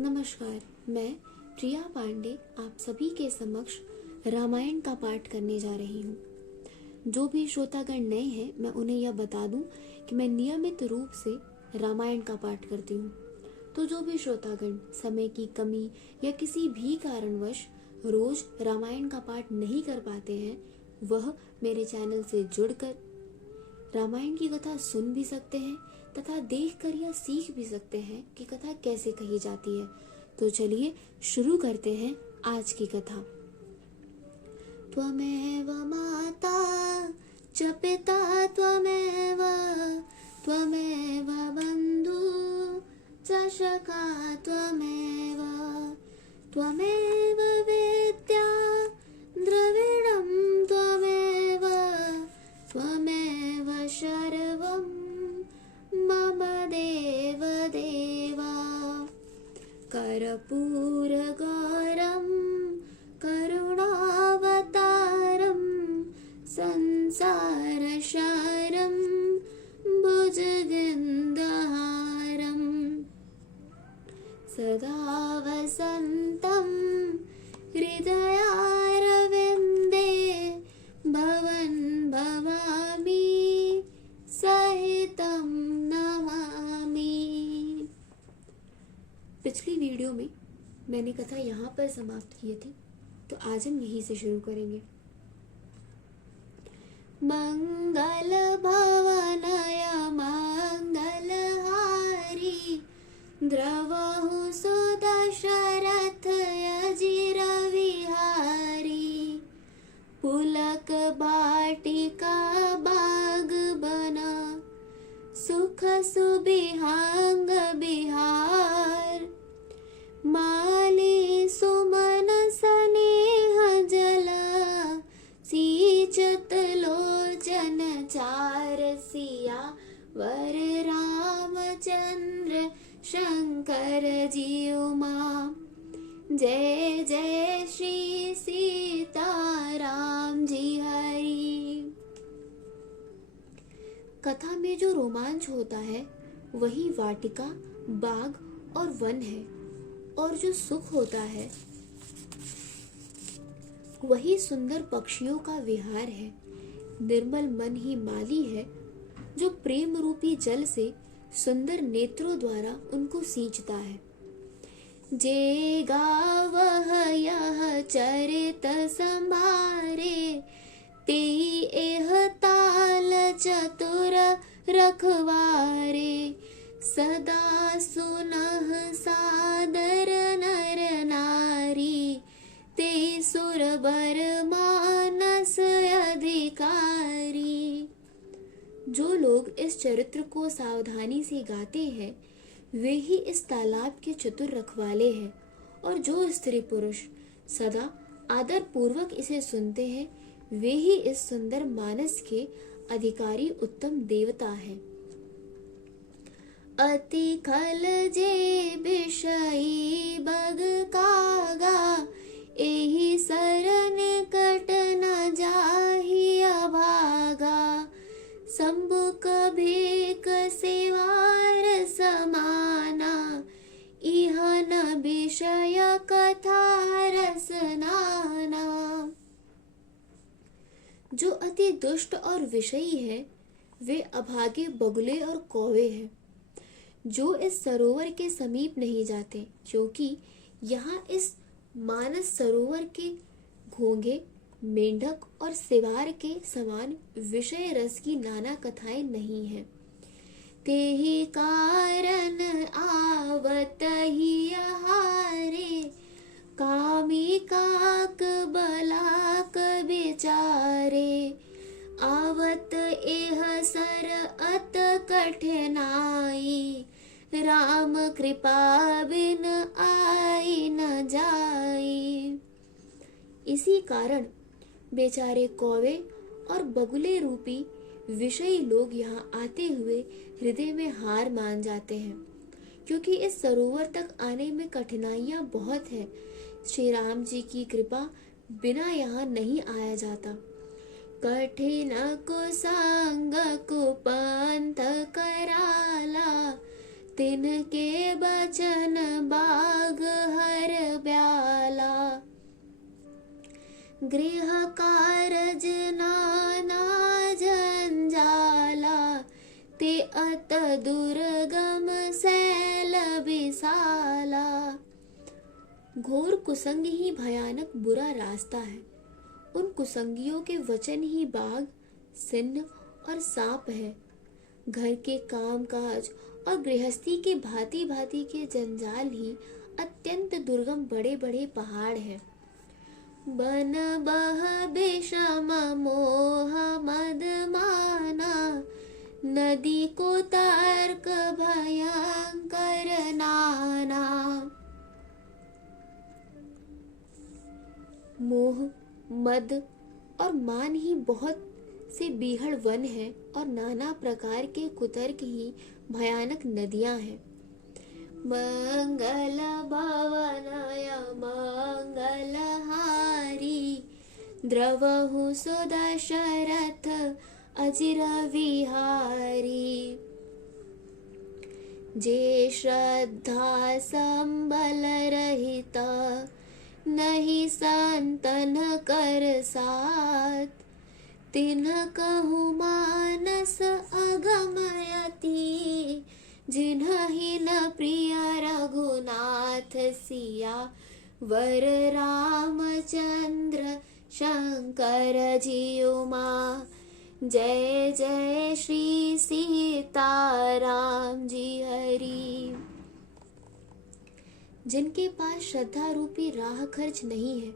नमस्कार, मैं प्रिया पांडे आप सभी के समक्ष रामायण का पाठ करने जा रही हूँ। जो भी श्रोतागण नए हैं, मैं उन्हें यह बता दूं कि मैं नियमित रूप से रामायण का पाठ करती हूँ। तो जो भी श्रोतागण समय की कमी या किसी भी कारणवश रोज रामायण का पाठ नहीं कर पाते हैं, वह मेरे चैनल से जुड़कर रामायण की कथा सुन भी सकते हैं तथा देखकर यह सीख भी सकते हैं कि कथा कैसे कही जाती है। तो चलिए शुरू करते हैं आज की कथा। त्वमेव माता च पिता त्वमेव त्वमेव बन्धु च सखा त्वमेव त्वमेव विद्या द्रविणं त्वमेव त्वमेव सर्वं मम देव देवा। कर्पूरगौरं करुणावतारं संसारसारं भुजगेन्द्रहारं सदा वसन्तं हृदयारविन्दे भवन् भवामि सहितं नमामि। पिछली वीडियो में मैंने कथा यहाँ पर समाप्त की थी, तो आज हम यहीं से शुरू करेंगे। मंगल भवनय मंगलहारी द्रवहु सुदशरथ अजिर विहारी पुलक बाटिका बाग बना सुख सुबिहांग बिहार माली सुमन स्नेह जल सींचत लोचन चार सिया वर रामचंद्र शंकर जी उमा जय जय श्री सीताराम जी हरि। कथा में जो रोमांच होता है वही वाटिका, बाग और वन है, और जो सुख होता है वही सुंदर पक्षियों का विहार है। निर्मल मन ही माली है जो प्रेम रूपी जल से सुंदर नेत्रों द्वारा उनको सींचता है। जे गावह यह चरित संभारे तेई एह ताल चतुर रखवारे सदा सुनह सादर नर नारी ते सुरबर मानस अधिकारी। जो लोग इस चरित्र को सावधानी से गाते हैं वे ही इस तालाब के चतुर रखवाले हैं, और जो स्त्री पुरुष सदा आदर पूर्वक इसे सुनते हैं वे ही इस सुंदर मानस के अधिकारी उत्तम देवता हैं। अति खल जे विषयी बग कागा एही सरन कट न जाहि अभागा संबुक भेक सेवार समाना इह न विषय कथा रसनाना। जो अति दुष्ट और विषयी है वे अभागे बगुले और कौवे हैं, जो इस सरोवर के समीप नहीं जाते, क्योंकि यहाँ इस मानस सरोवर के घोंघे, मेंढक और सिवार के समान विषय रस की नाना कथाएं नहीं हैं। तेहि कारण आवत ही हारे कामी काक बलाक बिचारे आवत एह सर अत कठिनाई राम कृपा बिन आई न जाई। इसी कारण बेचारे कौवे और बगुले रूपी विषयी लोग यहाँ आते हुए हृदय में हार मान जाते हैं, क्योंकि इस सरोवर तक आने में कठिनाइयाँ बहुत है। श्री राम जी की कृपा बिना यहाँ नहीं आया जाता। कठिन कुसंग कुपंथ कराला तिनके बचन बाग गृह कारज नाना जंजाला, ते अत दुर्गम शैल विशाला। घोर कुसंग ही भयानक बुरा रास्ता है। उन कुसंगियों के वचन ही बाघ, सिंह और सांप है। घर के काम काज और गृहस्थी के भांति भांति के जंजाल ही अत्यंत दुर्गम बड़े बड़े पहाड़ हैं। बन बह विषम मोह मद माना, नदी को तर्क भयंकर नाना। मोह, मद और मान ही बहुत से बीहड़ वन है और नाना प्रकार के कुतर्क ही भयानक नदियां हैं। मंगल भवनय मंगलहारी, द्रवहु सुदशरथ अजिर विहारी। जे श्रद्धा संबल रहित, नहीं संतन कर साथ। तिन्ह कहूँ मानस अगमयति, जिन्हि न प्रिय रघुनाथ सिया। वर रामचंद्र शंकर जियुमा, जय जय श्री सीताराम जी हरि। जिनके पास श्रद्धा रूपी राह खर्च नहीं है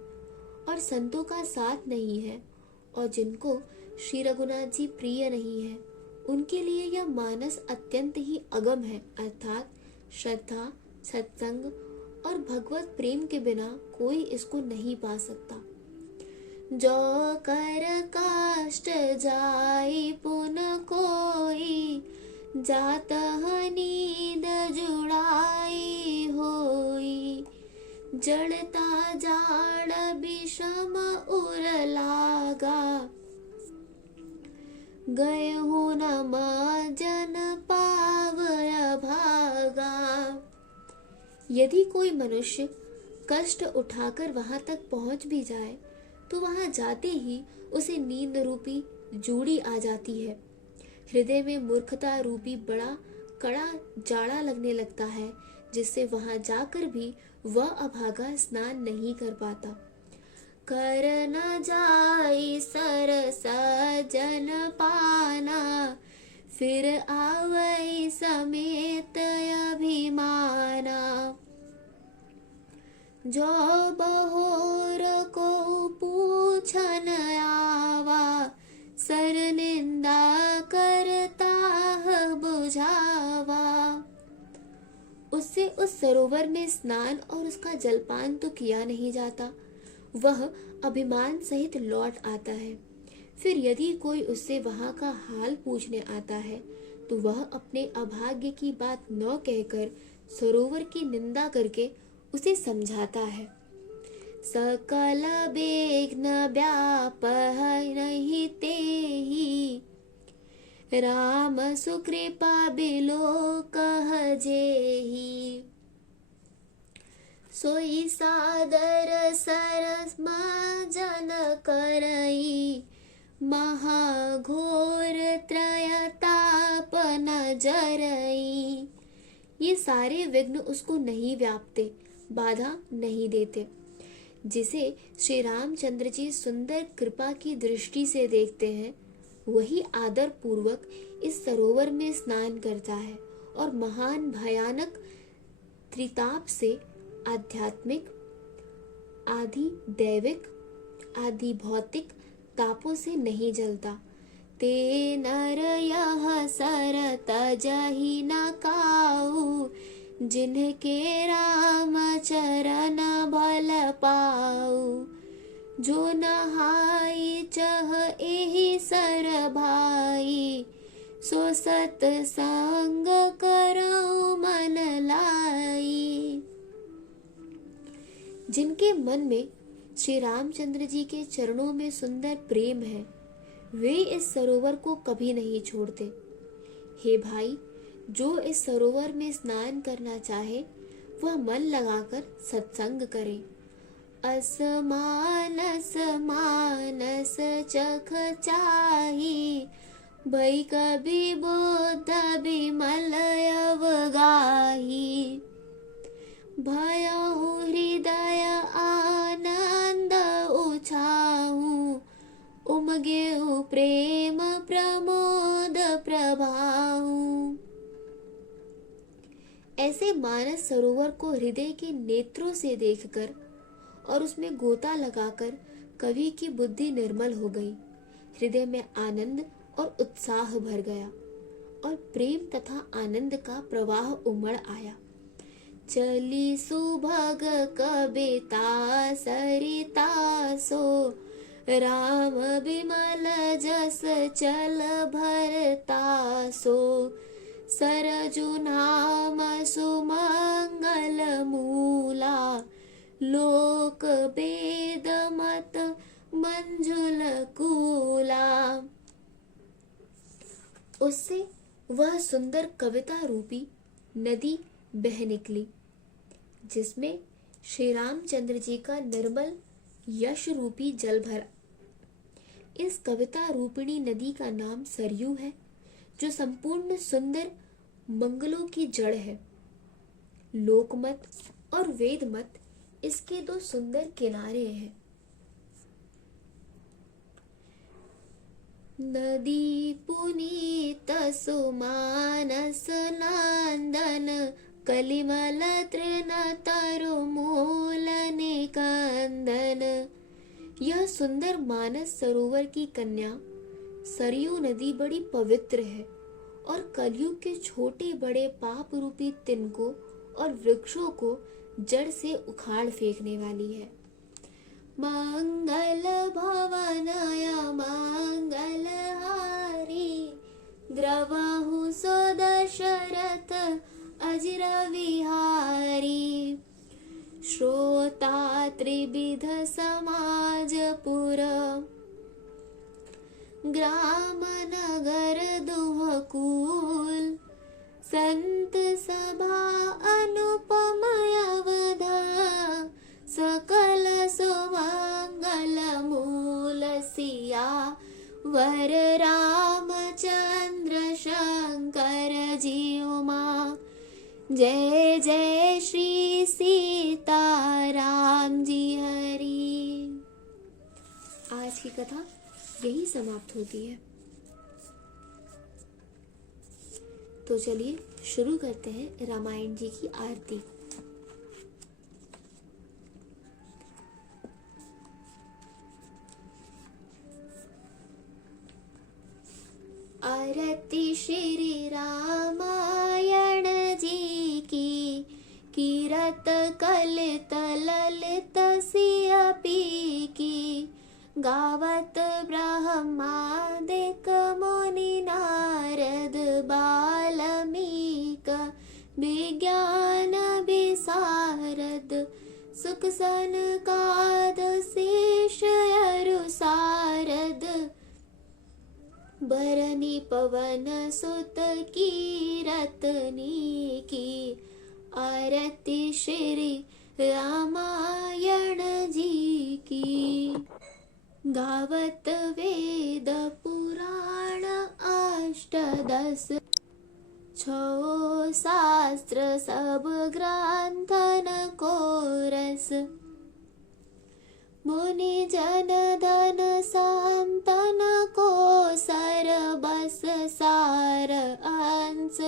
और संतों का साथ नहीं है, और जिनको श्री रघुनाथ जी प्रिय नहीं है, उनके लिए यह मानस अत्यंत ही अगम है। अर्थात श्रद्धा, सत्संग और भगवत प्रेम के बिना कोई इसको नहीं पा सकता। जो कर काष्ट जाई पुन कोई, जात नींद जुड़ाई होई। जड़ता जाड़ विषम उर लागा, गए हूँ न जन पावय भागा। यदि कोई मनुष्य कष्ट उठाकर वहां तक पहुंच भी जाए, तो वहां जाते ही उसे नींद रूपी जूड़ी आ जाती है। हृदय में मूर्खता रूपी बड़ा कड़ा जाड़ा लगने लगता है, जिससे वहां जाकर भी वह अभागा स्नान नहीं कर पाता। कर न जाई सरस जन पाना, फिर आवई समेत अभिमाना। जो बहोर को पूछन आवा, सर निंदा करता बुझावा। उससे उस सरोवर में स्नान और उसका जलपान तो किया नहीं जाता, वह अभिमान सहित लौट आता है। फिर यदि कोई उससे वहां का हाल पूछने आता है, तो वह अपने अभाग्य की बात न कहकर सरोवर की निंदा करके उसे समझाता है। सकल बेघ्न व्यापह नहीं तेहि, राम सुकृपा बिलो कह जेहि। सोई सादर सरस जन करई, महाघोर त्रयताप न जरई। ये सारे विघ्न उसको नहीं व्यापते, बाधा नहीं देते। जिसे श्री रामचंद्र जी सुंदर कृपा की दृष्टि से देखते हैं, वही आदर पूर्वक इस सरोवर में स्नान करता है और महान भयानक त्रिताप से आध्यात्मिक, आदि दैविक, आदि भौतिक तापों से नहीं जलता। ते नर यह सरत जहि न काऊ, जिनके राम चरण भल पाऊ। जो नहाई चह एहि सर भाई, सो सत संग करऊ मन लाई। जिनके मन में श्री रामचंद्र जी के चरणों में सुंदर प्रेम है, वे इस सरोवर को कभी नहीं छोड़ते। हे भाई, जो इस सरोवर में स्नान करना चाहे, वह मन लगाकर सत्संग करे। असमानस मानस चख चाही, भई कभी बुद्ध बिमल अवगाही। भयउ हृदय आनंद उछाहू, उमगेउ प्रेम प्रमोद प्रभाऊ। ऐसे मानस सरोवर को हृदय के नेत्रों से देखकर और उसमें गोता लगाकर कवि की बुद्धि निर्मल हो गई। हृदय में आनंद और उत्साह भर गया और प्रेम तथा आनंद का प्रवाह उमड़ आया। चली सुभग कविता सरिता सो, राम बिमल जस चल भरता सो। सरजु नाम सुमंगल मूला, लोक वेद मत मंजुल कूला। उससे वह सुंदर कविता रूपी नदी बह निकली, जिसमें श्री रामचंद्र जी का निर्मल यश रूपी जल भरा। इस कविता रूपिणी नदी का नाम सरयू है, जो संपूर्ण सुंदर मंगलों की जड़ है। लोकमत और वेदमत इसके दो सुंदर किनारे हैं। नदी पुनीत सुमानस नंदन, कलिमल तृण तरु मूल निकंदन। यह सुंदर मानस सरोवर की कन्या सरयू नदी बड़ी पवित्र है और कलयुग के छोटे बड़े पाप रूपी तिनकों और वृक्षों को जड़ से उखाड़ फेंकने वाली है। मंगल भवनय मंगल हारी, द्रवहु सो दशरथ अजिर विहारी। श्रोता त्रिविध समाजपुर, ग्राम नगर दुहकूल। संत सभा अनुपमय अवध, सकल सुमंगल मूल सिया। वर रामचंद्र शंकर जी उमा, जय जय श्री सीता राम जी हरि। आज की कथा यही समाप्त होती है। तो चलिए शुरू करते हैं रामायण जी की आरती। आरती श्री रामायण जी की, कीरत कलित ललित सियपी की। गावत ब्रह्मादिक मुनि नारद, बाल्मीक विज्ञान विशारद। सुख सनकाद शेष अरु सारद, भरनी पवन सुत कीरतनी की। आरती श्री रामायण जी की। गावत वेद पुराण अष्टदश, छो शास्त्र सब ग्रंथन को रस। मुनि जन धन संतन को सर, बस सार अंश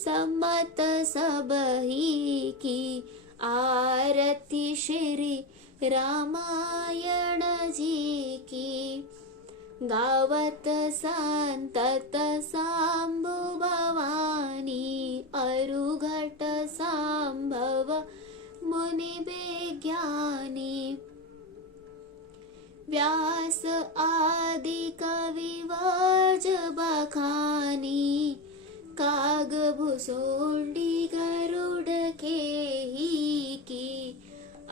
सम्मत सब ही की। आरती श्री रामायण जी की। गावत संतत सांबु भवानी, अरुघट संभव मुनि विज्ञानी। व्यास आदि कवि वज बखानी, काग भुसुंडी गरुड़ के ही की।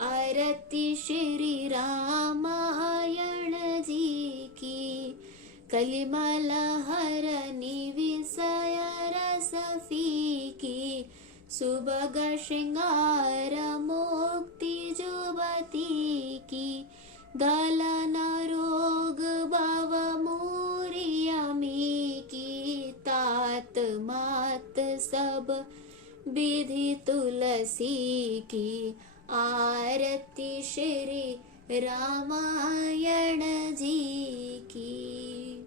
आरती श्री रामायण जी की। कलिमल हरनि विषय रस फीकी, सुभग श्रृंगार मुक्ति जुबती दलन रोग बव मूरियमी की तात मात सब विधि तुलसी की आरती श्री रामायण जी की।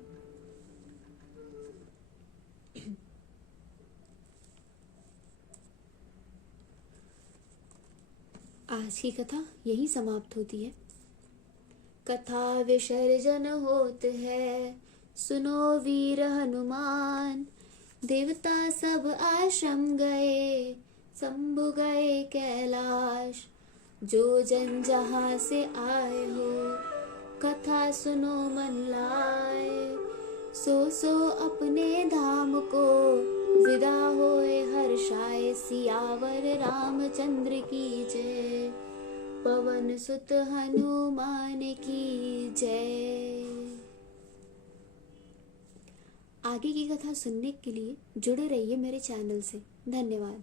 आज की कथा यही समाप्त होती है। कथा विसर्जन होत है, सुनो वीर हनुमान। देवता सब आश्रम गए, शंभु गए कैलाश। जो जन जहाँ से आए हो, कथा सुनो मन लाए। सो अपने धाम को विदा होए हर्षाए। सियावर रामचंद्र की जय, पवन सुत हनुमान की जय। आगे की कथा सुनने के लिए जुड़े रहिए मेरे चैनल से। धन्यवाद।